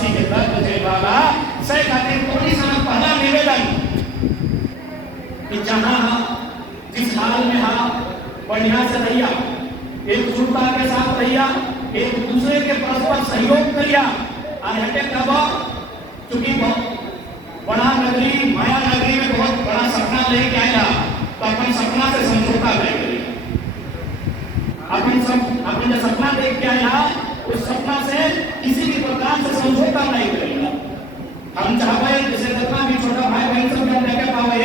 प्रवासी के दर्द झेलवाला सही खातिर कोई समय पहला निवेदन कि जहां जिस हाल में हा बढ़िया से रहिया, एकजुटता के साथ रहिया, एक दूसरे के परस्पर सहयोग करिया। हटे कब चूंकि बड़ा नगरी माया नगरी में बहुत बड़ा सपना लेके आया तो अपन सपना से समझौता नहीं करिए। अपन जो सपना देख के आया उस सपना से किसी भी प्रकार से समझौता नहीं करेगा। हम चाहते जैसे जितना भी छोटा भाई बहन सब जब लेके पावे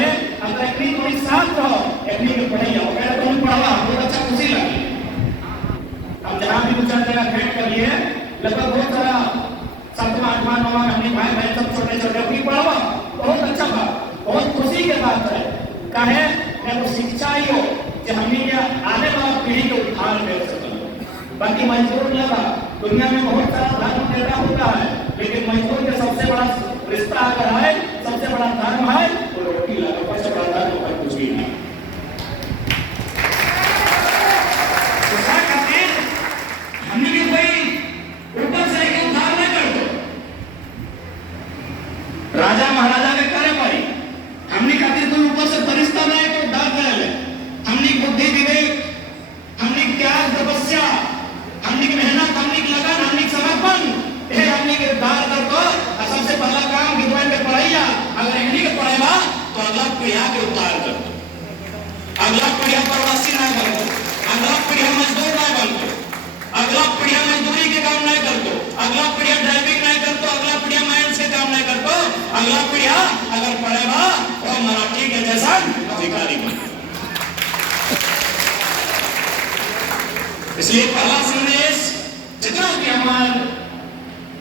अगर इतनी थोड़ी साथ रहो इतनी में पढ़ाई आओ मेरा तुम पढ़वा बहुत अच्छा खुशी लगी। हम जहाँ भी दो चार जगह भेंट करिए लगभग बहुत सारा 7वां 8वां 9वां हमने भाई बहन सब छोटे छोटे अपनी पढ़वा बहुत अच्छा बात, बहुत खुशी के बात है। कहे तो शिक्षा ही हो कि हमने आने वाला पीढ़ी के उद्धार कर सकें। बाकी मजदूर लगा दुनिया में बहुत सारा धर्म पैदा होता है लेकिन मजदूर के सबसे बड़ा रिश्ता अगर है, सबसे बड़ा धर्म है तो रोटी लगा, सबसे बड़ा धर्म है कुछ भी नहीं। हमने भी कोई ऊपर से एक उद्धार नहीं कर दो राजा महाराजा के करे पाई हमने खातिर कोई ऊपर से फरिश्ता नहीं तो उद्धार करे ले। हमने बुद्धि विवेक, हमने त्याग तपस्या, हमने मेहनत, हमने लगन, हमने समर्पण ये हमने के उद्धार कर दो। सबसे पहला काम विद्वान के पढ़ाइया अगर इन्हीं के पढ़ेगा तो अगला पीढ़िया के उद्धार कर दो, अगला पीढ़िया प्रवासी ना बन दो, अगला पीढ़िया मजदूर ना बन दो, अगला पीढ़िया मजदूरी के काम नहीं कर दो, अगला पीढ़िया ड्राइविंग नहीं कर दो, अगला पीढ़िया माइंड से काम नहीं कर दो, अगला पीढ़िया अगर पढ़ेगा तो मराठी के जैसा अधिकारी बन। इसलिए पहला संदेश जितना भी हमारे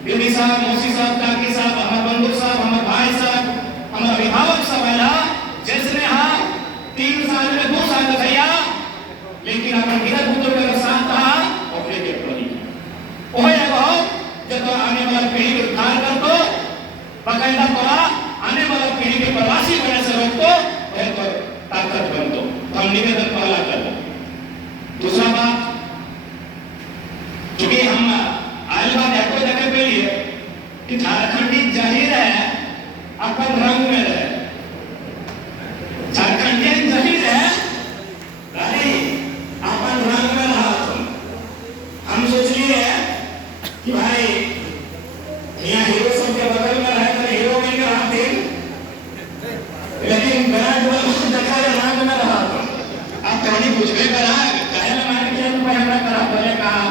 दीदी साहब, मौसी साहब, काकी साहब, हमारे बंधु साहब, हमारे भाई साहब, हमारे अभिभावक सब है जिसने हाँ 3 साल में 2 साल बताया लेकिन अपन गिरत बुजुर्ग के साथ था और फिर पड़ी वो है बहुत जब आने वाला पीढ़ी को उद्धार कर दो बकायदा पड़ा आने वाला पीढ़ी के प्रवासी बनने से रोक दो तो ताकत बन दो। तो हम निवेदन पहला कर दो। दूसरा बात क्योंकि हम आज बात आपको जगह पे लिए कि झारखंडी जाहिर है अपन रंग में रहे, झारखंडी जाहिर है अरे अपन रंग में रहा। हम सोच लिए कि भाई यहाँ हीरो सब के बगल में रहे तो हीरो बन के रहा थे लेकिन मेरा जो देखा रंग में रहा अब कहानी पूछ गए करा कहे ना मैंने क्या भाई हमरा करा बोले कहा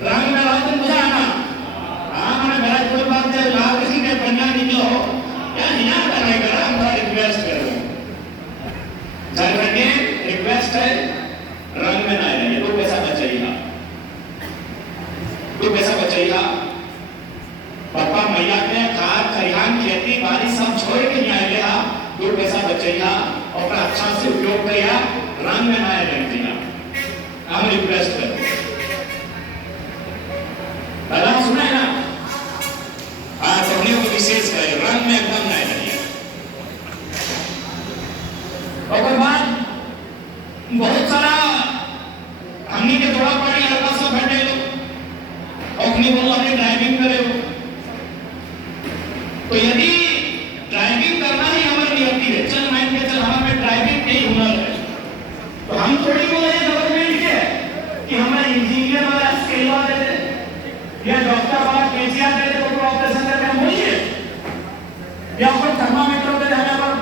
रंग में रहा तो मुझे आना हाँ मैंने मेरा कोई बात नहीं लाल किसी के बनना निकलो या निया करने करा हमारा रिक्वेस्ट कर रहे झारखंडी रिक्वेस्ट है रंग में ना रहिए, 2 पैसा बचाइएगा, 2 पैसा बचाइएगा। पापा मैया के खाद खरिहान खेती बाड़ी सब छोड़ के नहीं आएगा, 2 पैसा बचाइएगा और अच्छा से उपयोग करिएगा, रंग में ना रहिएगा। हम रिक्वेस्ट करते हैं पहला सुना है ना आज हमने को विशेष करे रंग में एकदम नहीं रहिए। और बाद बहुत सारा हमने के थोड़ा पड़ी लड़का सब बैठे लोग और नहीं बोला हमने ड्राइविंग करे तो यदि ड्राइविंग करना ही हमारी नियति है चल मान के चल हमें ड्राइविंग नहीं हुनर है तो हम थोड़ी बोले गवर्नमेंट के कि हमारे इंजीनियर वाला स्किल वाले या डॉक्टर वाला केजीआर दे दे तो ऑपरेशन करके हम बोलिए या फिर थर्मामीटर दे हमें पर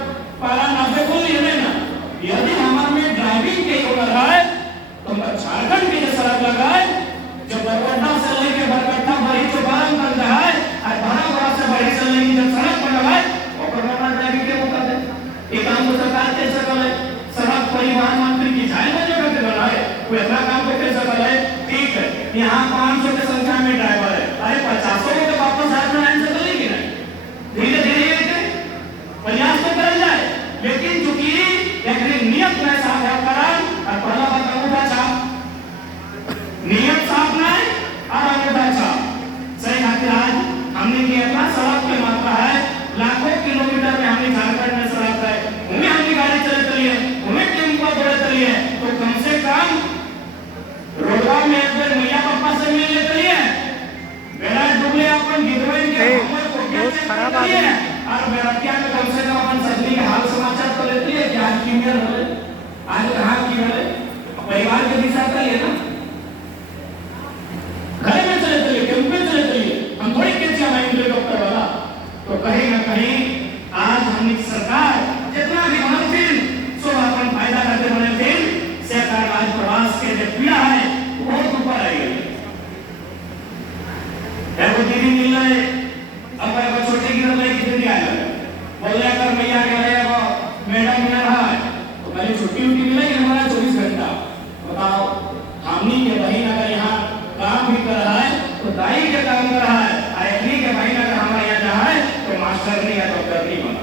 पारा ना पे बोलिए ना। यदि हमारे में ड्राइविंग के हुनर है तो हम झारखंड की सड़क लगाए जो बरकट्टा से लेके बरकट्टा बड़ी जो बारम बन रहा है और बड़ा से बड़ी से लेके जो सड़क बन रहा है वो कोरोना ड्राइविंग के मुद्दा है। ये काम तो सरकार कैसे करे, सड़क परिवहन मंत्री की जाए ना जो करके बनाए वो ऐसा काम को कैसे करे। ठीक है यहाँ 500 की संख्या में ड्राइवर है, अरे 50 तो वापस आकर लाइन से चलेगी ना, धीरे धीरे प्रयास तो कर जाए लेकिन चूंकि एक नियत में साफ है कारण और पहला बात अंगूठा छाप नियत साफ नहीं और अंगूठा छाप सही खातिर आज हमने किया था सड़क की मात्रा है लाखों किलोमीटर में हमने झारखंड में सड़क है उन्हें हमने गाड़ी चले चली है उन्हें टेम्पो दौड़े चली है तो कम से कम रोडवा में एक बार मैया पापा से मिलने चलिए मेरा डुबले अपन गिरवेन के लेती है और बेरतिया में कम से कम अपन सजनी के हाल समाचार तो लेती है कि आज क्लियर हो गए, आज कहाँ की हो गए, परिवार के दिशा का ये ना घर में चले चलिए, कैंप में चले चलिए, हम थोड़ी कैसे आएंगे डॉक्टर वाला। तो कहीं ना कहीं आज हमने सरकार जितना भी मानसिक सो अपन फायदा करते बने थे सरकार आज प्रवास के जो पीड़ा है बहुत ऊपर आई है। वो दीदी मिल रहे अब वो छोटे की रही कितनी आया बोले अगर भैया कह रहे वो मैडम मिल रहा है तो पहले छुट्टी उट्टी मिलेगी हमारा 24 घंटा। बताओ हमनी के बहन अगर यहाँ काम भी कर रहा है तो दाई के काम कर रहा है, अरे के बहन अगर हमारे यहाँ जा है तो मास्टर नहीं या डॉक्टर नहीं बना।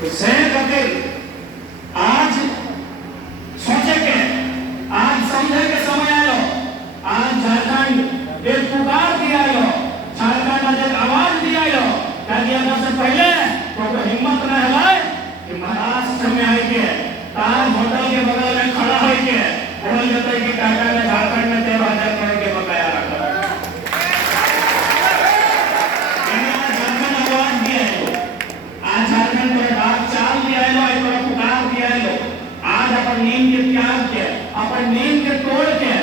तो सहन करके आज सोचे के आज समझे के समय आयो, आज झारखंड एक पुकार दिया लो, झारखंड एक आवाज दिया लो, ताकि अगर से पहले तो हिम्मत न है कि महाराष्ट्र में आएंगे ताज होटल के बगल में खड़ा होके बोल देते कि टाटा ने झारखंड में 13,000 करोड़ के बकाया रखा है। झारखंड आवाज दिया है, आज झारखंड को बात चाल दिया है, पुकार दिया है। आज अपन नींद के त्याग के अपन नींद के तोड़ के